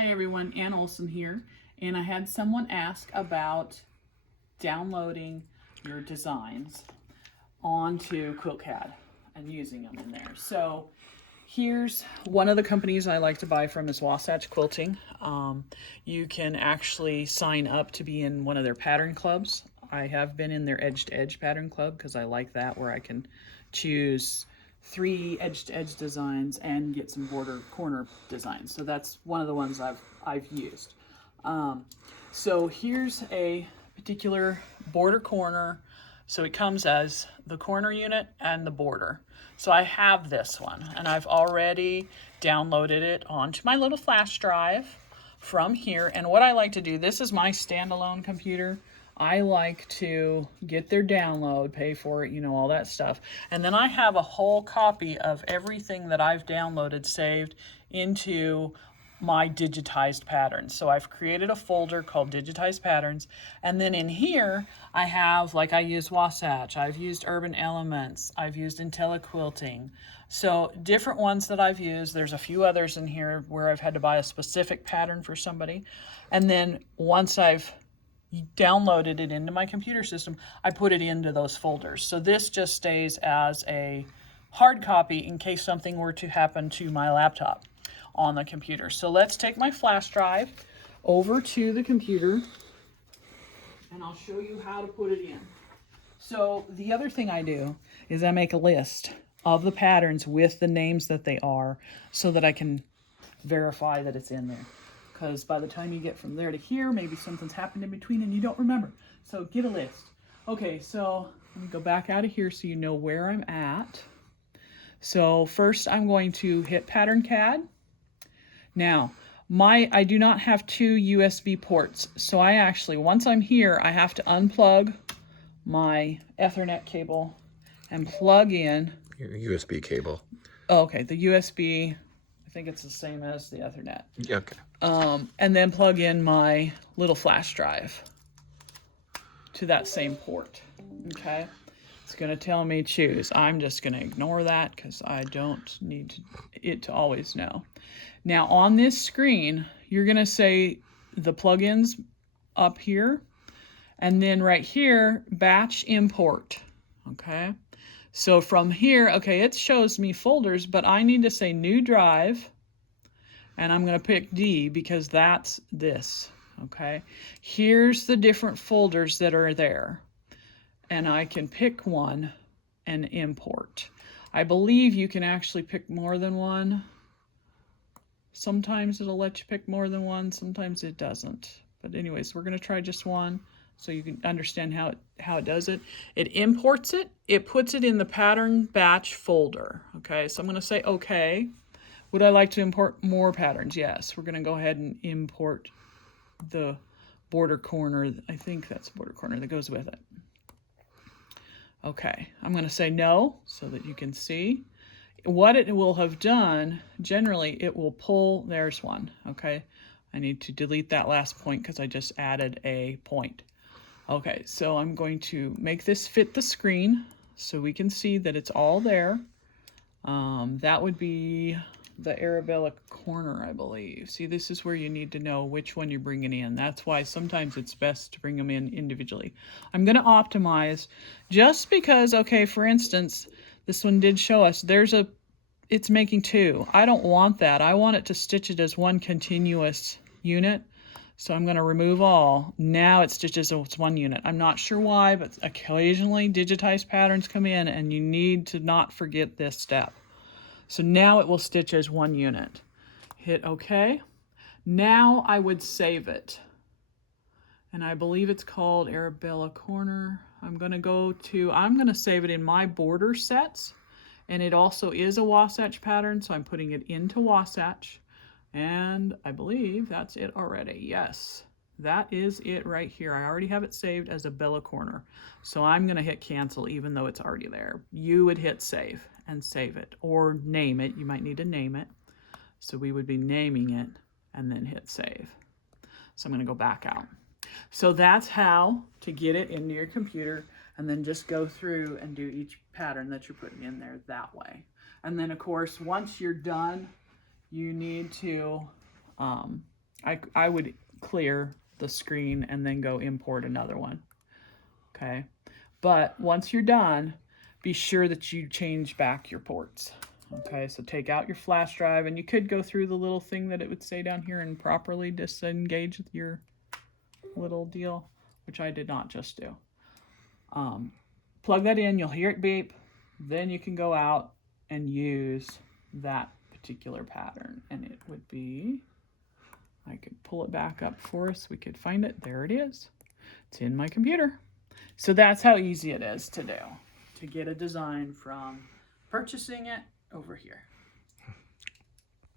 Hi everyone, Ann Olson here, and I had someone ask about downloading your designs onto Quilt CAD and using them in there. So here's one of the companies I like to buy from is Wasatch Quilting. You can actually sign up to be in one of their pattern clubs. I have been in their Edge to Edge pattern club because I like that, where I can choose 3 edge-to-edge designs and get some border corner designs. So that's one of the ones I've used. So here's a particular border corner. So it comes as the corner unit and the border. So I have this one, and I've already downloaded it onto my little flash drive from here. And what I like to do, this is my standalone computer. I like to get their download, pay for it, you know, all that stuff. And then I have a whole copy of everything that I've downloaded saved into my digitized patterns. So I've created a folder called digitized patterns. And then in here, I have, like, I use Wasatch, I've used Urban Elements, I've used IntelliQuilting. So different ones that I've used. There's a few others in here where I've had to buy a specific pattern for somebody. And then once I've downloaded it into my computer system, I put it into those folders. So this just stays as a hard copy in case something were to happen to my laptop on the computer. So let's take my flash drive over to the computer and I'll show you how to put it in. So the other thing I do is I make a list of the patterns with the names that they are so that I can verify that it's in there. Because by the time you get from there to here, maybe something's happened in between and you don't remember. So get a list. Okay, so let me go back out of here so you know where I'm at. So first I'm going to hit Pattern CAD. Now, I do not have 2 USB ports. So I actually, once I'm here, I have to unplug my Ethernet cable and plug in. Your USB cable. Oh, okay, the USB, I think it's the same as the Ethernet. Yeah, okay. And then plug in my little flash drive to that same port, okay? It's gonna tell me choose. I'm just gonna ignore that because I don't need it to always know. Now on this screen, you're gonna say the plugins up here, and then right here, batch import, okay? So from here, okay, it shows me folders, but I need to say new drive, and I'm going to pick D because that's this, okay? Here's the different folders that are there, and I can pick one and import. I believe you can actually pick more than one. Sometimes it'll let you pick more than one, sometimes it doesn't. But anyways, we're going to try just one so you can understand how it does it. It imports it, it puts it in the pattern batch folder, okay? So I'm going to say okay. Would I like to import more patterns? Yes, we're going to go ahead and import the border corner. I think that's the border corner that goes with it. Okay, I'm going to say no so that you can see. What it will have done, generally, it will pull, there's one, okay? I need to delete that last point because I just added a point. Okay, so I'm going to make this fit the screen so we can see that it's all there. That would be the Arabella corner, I believe. See, this is where you need to know which one you're bringing in. That's why sometimes it's best to bring them in individually. I'm going to optimize just because, okay, for instance, this one did show us it's making 2. I don't want that. I want it to stitch it as one continuous unit. So I'm going to remove all. Now it stitches as one unit. I'm not sure why, but occasionally digitized patterns come in and you need to not forget this step. So now it will stitch as one unit. Hit OK. Now I would save it. And I believe it's called Arabella Corner. I'm going to save it in my border sets. And it also is a Wasatch pattern, so I'm putting it into Wasatch. And I believe that's it already. Yes, that is it right here. I already have it saved as a Bella Corner. So I'm going to hit cancel even though it's already there. You would hit save and save it, or name it. You might need to name it. So we would be naming it and then hit save. So I'm going to go back out. So that's how to get it into your computer, and then just go through and do each pattern that you're putting in there that way. And then of course, once you're done, you need to I would clear the screen and then go import another one. Okay. But once you're done, be sure that you change back your ports. Okay, so take out your flash drive, and you could go through the little thing that it would say down here and properly disengage your little deal, which I did not just do. Plug that in, you'll hear it beep, then you can go out and use that particular pattern, and it would be, I could pull it back up for us, we could find it, there it is. It's in my computer. So that's how easy it is to do, to get a design from purchasing it over here.